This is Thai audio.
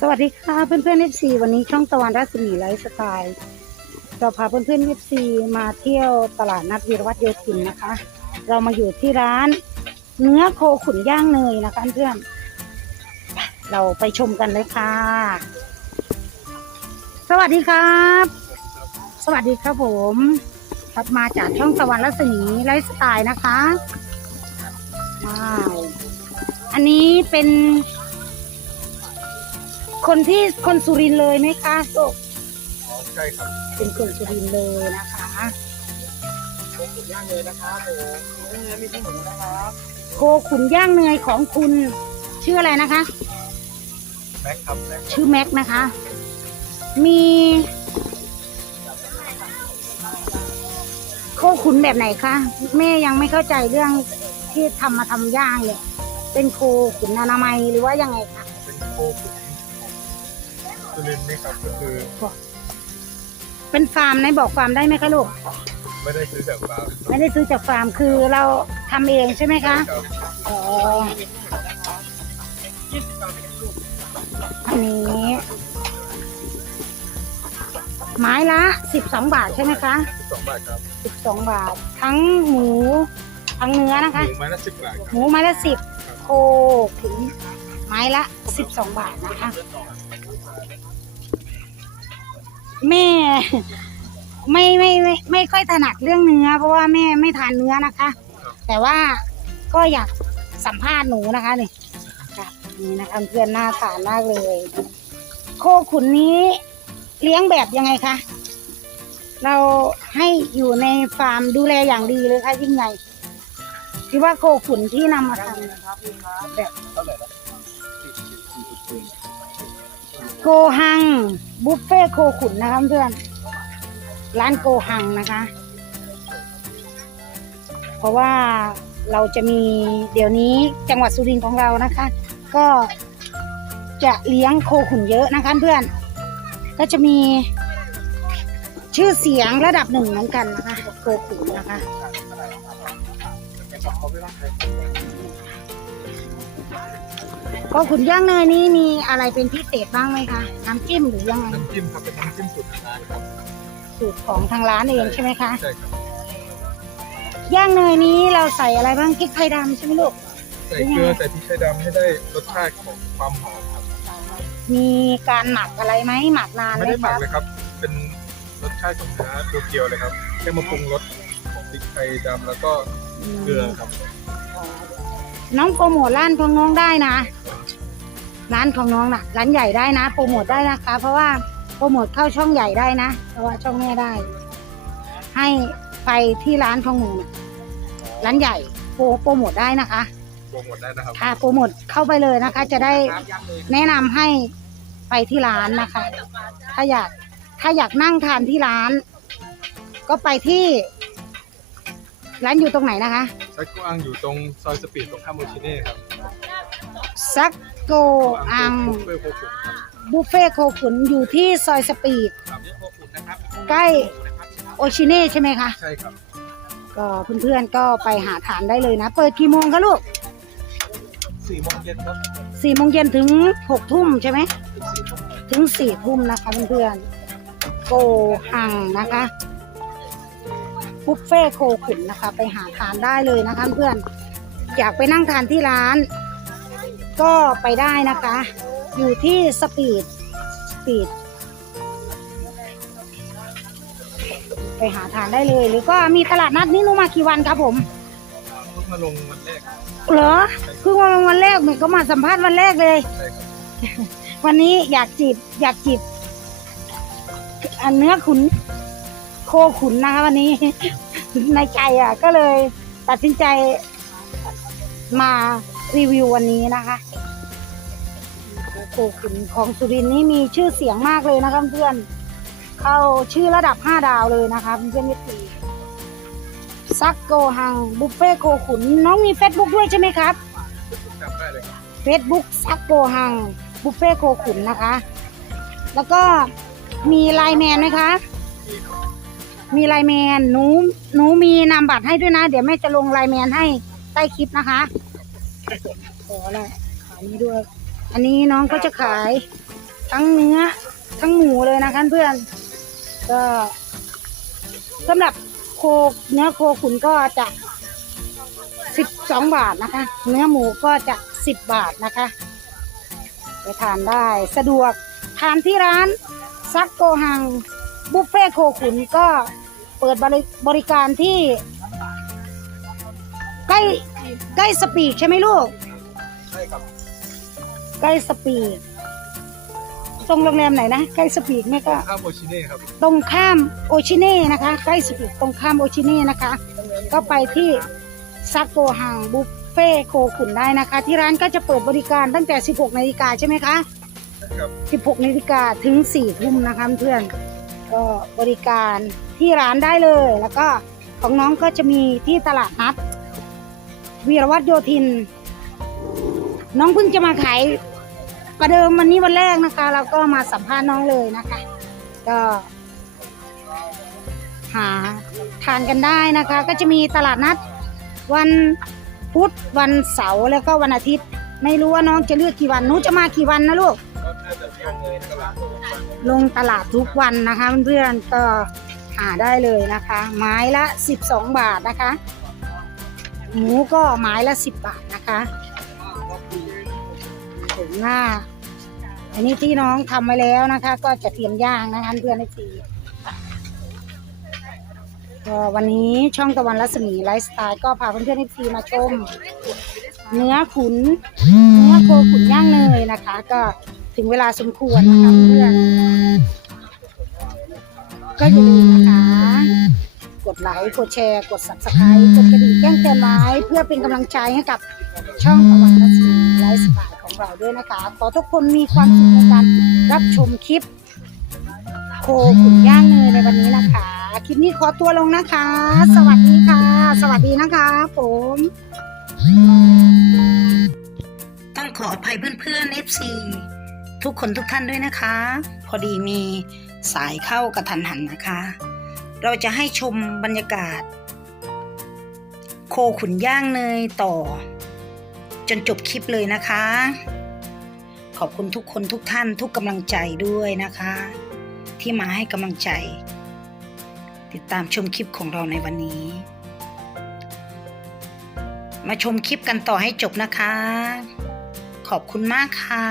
สวัสดีค่ะเพื่อนเพื่อนเอฟซีวันนี้ช่องตะวันรัศมีไลฟ์สไตล์เราพาเพื่อนเพื่อนเอฟซีมาเที่ยวตลาดนัดวีรวัตรโยธินนะคะ เรามาอยู่ที่ร้าน เนื้อโคขุนย่างเนยนะคะเพื่อนเราไปชมกันเลยค่ะ สวัสดีครับ สวัสดีครับผมครับมาจากช่องตะวันรัศมีไลฟ์สไตล์นะคะว้าวอันนี้เป็น คนที่คนสุรินทร์เลยไหมคะโกอ๋อใช่ครับเป็นคนสุรินทร์เลยนะคะโคขุนย่างเลยนะครับผมเนื้อมีทั้งหมดนะครับโคขุนย่างเนยของคุณชื่ออะไรนะคะแม็กครับแม็กชื่อแม็กนะคะ มีโคขุนแบบไหนคะแม่ยังไม่เข้าใจเรื่องที่ทำมาทำย่างเนี่ยเป็นโคขุนอนามัยหรือว่ายังไงคะเป็นโคขุน สุรินทร์นี่ครับก็คือเป็นฟาร์มไหนบอกฟาร์มได้ไหมคะลูก ไม่ได้ซื้อจากฟาร์มไม่ได้ซื้อจากฟาร์มคือเราทำเองใช่ไหมคะครับอ๋ออันนี้ไม้ละสิบสองบาทใช่ไหมคะสองบาทครับสิบสองบาท ทั้งหมูทั้งเนื้อนะหคะ มูไม้ละสิบบาทคหรับมูไม้ละสิบโคถึงไม้ละสิบสองบาทนะคะ แม่ไม่ไม่ไม่ไม่ค่อยถนัดเรื่องเนื้อ เพราะว่าแม่ไม่ทานเนื้อนะคะ แต่ว่าก็อยากสัมภาษณ์หนูนะคะนี่ครับนี่นะคะเพื่อนหน้าทานมากเลย โคขุนนี้เลี้ยงแบบยังไงคะเราให้อยู่ในฟาร์มดูแลอย่างดีเลยค่ะยิ่งใหญ่ที่ว่าโคขุนที่นำมาทำแบบเท่าไหร่ละ โกหัง บุฟเฟ่โคขุนนะคะเพื่อนร้านโกหังนะคะ เพราะว่าเราจะมีเดี๋ยวนี้จังหวัดสุรินทร์ของเรานะคะ ก็จะเลี้ยงโคขุนเยอะนะคะเพื่อนก็จะมีชื่อเสียงระดับหนึ่งเหมือนกันนะคะโคขุนนะคะ กเลยโคขุนย่างเนยนี้มีอะไรเป็นพิเศษบ้างไหมคะ น้ำจิ้มหรือยังไงน้ำจิ้มครับเป็นน้ำจิ้มสูตรทางร้านครับสูตรของทางร้านเองใช่ไหมคะใช่ครับย่างเนยนี้เราใส่อะไรบ้างพริกไทยดำใช่ไหมลูก ใส่เกลือใส่พริกไทยดำให้ได้รสชาติของความหอมครับมีการหมักอะไรไหมหมักนานไหไม่มได้หคมักรับเลยครับ เป็นรสชาติของเนื้อตัวเกียวเลยครับแค่มาปรุงรสของพริกไทยดำแล้วก็เกลือครับน้องโปรโมทร้านของน้องได้นะ ร้านของน้องน่ะร้านใหญ่ได้นะ โปรโมทได้นะคะ เพราะว่าโปรโมทเข้าช่องใหญ่ได้นะเพราะว่าช่องแม่ได้ ให้ไปที่ร้านของหนูน่ะร้านใหญ่โปรโปรโมทได้นะคะโปรโมทได้นะครับค่ะโปรโมทเข้าไปเลยนะคะ จะได้แนะนำให้ไปที่ร้านนะคะ ถ้าอยากถ้าอยากนั่งทานที่ร้าน ก็ไปที่ ร้านอยู่ตรงไหนนะคะไส้กวางอยู่ตรงซอยสปีดตรงข้ามโมชิเน่ครับ ซัก โกอังบุฟเฟ่โคขุนครับบุฟเฟ่โคขุนอยู่ที่ซอยสปีดครับโคขุนนะครับใกล้ โอชิเน่ใช่ไหมคะ ใช่ครับก็เพื่อนๆก็ไปหาทานได้เลยนะ เปิดกี่โมงคะลูกสี่โมงเย็นครับสี่โมงเย็นถึงหกทุ่มใช่ไหม ถึงสี่ทุ่มถึงสี่ทุ่มนะคะเพื่อนๆโกหังนะคะบุฟเฟ่โคขุนนะคะ ไปหาทานได้เลยนะคะเพื่อนอยากไปนั่งทานที่ร้าน ก็ไปได้นะคะ อยู่ที่สปีดสปีด ไปหาทานได้เลย หรือก็มีตลาดนัดนี้หนูมากี่วันครับผมเพิ่งมาลงวันแรกเหรอเพิ่งมาวันแรกเหมือนก็มาสัมภาษณ์วันแรกเลย ใช่ครับวันนี้อยากจีบอยากจีบอันเนื้อขุน โคขุนนะคะวันนี้ ในใจอะ ก็เลยตัดสินใจมา รีวิววันนี้นะคะโคขุนของสุรินนี่มีชื่อเสียงมากเลยนะคะเพื่อนเข้าชื่อระดับห้าดาวเลยนะคะเพื่อนๆทีซักโกหังบุฟเฟ่โคขุนน้องมีเฟซบุ๊กด้วยใช่ไหมครับเฟซบุ๊กซักโกหังบุฟเฟ่โคขุนนะคะ แล้วก็มีไลน์แมนไหมคะ มีไลน์แมนหนูหนูมีนามบัตรให้ด้วยนะ เดี๋ยวแม่จะลงไลน์แมนให้ใต้คลิปนะคะ ขออะไรขายนี้ด้วย อันนี้น้องก็จะขายทั้งเนื้อ ทั้งหมูเลยนะคะเพื่อน ก็สำหรับโคเนื้อโคขุนก็จะสิบสองบาทนะคะ เนื้อหมูก็จะสิบบาทนะคะ ไปทานได้สะดวกทานที่ร้านซักโกหังบุฟเฟ่โคขุนก็เปิดบริบริการที่ใกล้ ใกล้สปีดใช่ไหมลูก ใช่ครับใกล้สปีดตรงโรงแรมไหนนะใกล้สปีดแม่ก็ ข้าวโมชิเน่ครับตรงข้ามโอชิเน่นะคะ ใกล้สปีดตรงข้ามโอชิเน่นะคะ ก็ไปที่ซักโกหังบุฟเฟ่โคขุนได้นะคะ ที่ร้านก็จะเปิดบริการตั้งแต่ 16นาฬิกาใช่ไหมคะ ครับ16นาฬิกาถึง4ทุ่มนะคะเพื่อนก็บริการที่ร้านได้เลย แล้วก็ของน้องก็จะมีที่ตลาดนัด วีรวัตรโยธิน น้องเพิ่งจะมาขายประเดิมวันนี้วันแรกนะคะ เราก็มาสัมภาษณ์น้องเลยนะคะ ก็ หาทานกันได้นะคะ ก็จะมีตลาดนัด วันพุธวันเสาร์แล้วก็วันอาทิตย์ ไม่รู้ว่าน้องจะเลือกกี่วันหนูจะมากี่วันนะลูกลงตลาดโตวันลงตลาดทุกวันนะคะเพื่อนๆก็หาได้เลยนะคะ ไม้ละ 12 บาทนะคะ หมูก็ไม้ละ10บบาทนะคะถึงหน้า อันนี้ที่น้องทำไว้แล้วนะคะ ก็จะเตรียมย่างนะคะเพื่อนในปีก็วันนี้ช่องตะวันรัศมีไลฟ์สไตล์ก็พาเพื่อนๆในปีมาชม เนื้อขุน เนื้อโคขุนย่างเนยนะคะ ก็ถึงเวลาสมควรนะคะเพื่อนก็อย่าลืมนะคะ กดไลค์ กดแชร์ กด subscribe กดกระดิ่งแจ้งเตือนไว้เพื่อเป็นกำลังใจให้กับช่องตะวันรัศมีไลฟ์สไตล์ของเราด้วยนะคะ ขอทุกคนมีความสุขในการรับชมคลิป โคขุนย่างเนยในวันนี้นะคะ คลิปนี้ขอตัวลงนะคะ สวัสดีค่ะ สวัสดีนะคะ ผม ต้องขออภัยเพื่อนๆ FC ทุกคนทุกท่านด้วยนะคะ พอดีมีสายเข้ากระทันหันนะคะ เราจะให้ชมบรรยากาศ โคขุนย่างเนยต่อ จนจบคลิปเลยนะคะ ขอบคุณทุกคนทุกท่านทุกกำลังใจด้วยนะคะ ที่มาให้กำลังใจ ติดตามชมคลิปของเราในวันนี้ มาชมคลิปกันต่อให้จบนะคะ ขอบคุณมากค่ะ